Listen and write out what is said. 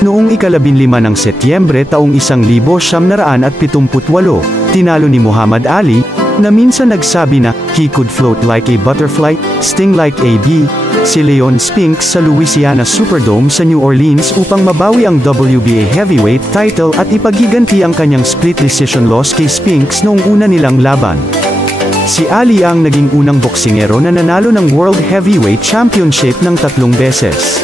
Noong ika-15 ng Setyembre taong 1978, tinalo ni Muhammad Ali, na minsan nagsabi na, he could float like a butterfly, sting like a bee, si Leon Spinks sa Louisiana Superdome sa New Orleans upang mabawi ang WBA heavyweight title at ipagiganti ang kanyang split decision loss kay Spinks noong una nilang laban. Si Ali ang naging unang boksingero na nanalo ng World Heavyweight Championship ng 3 beses.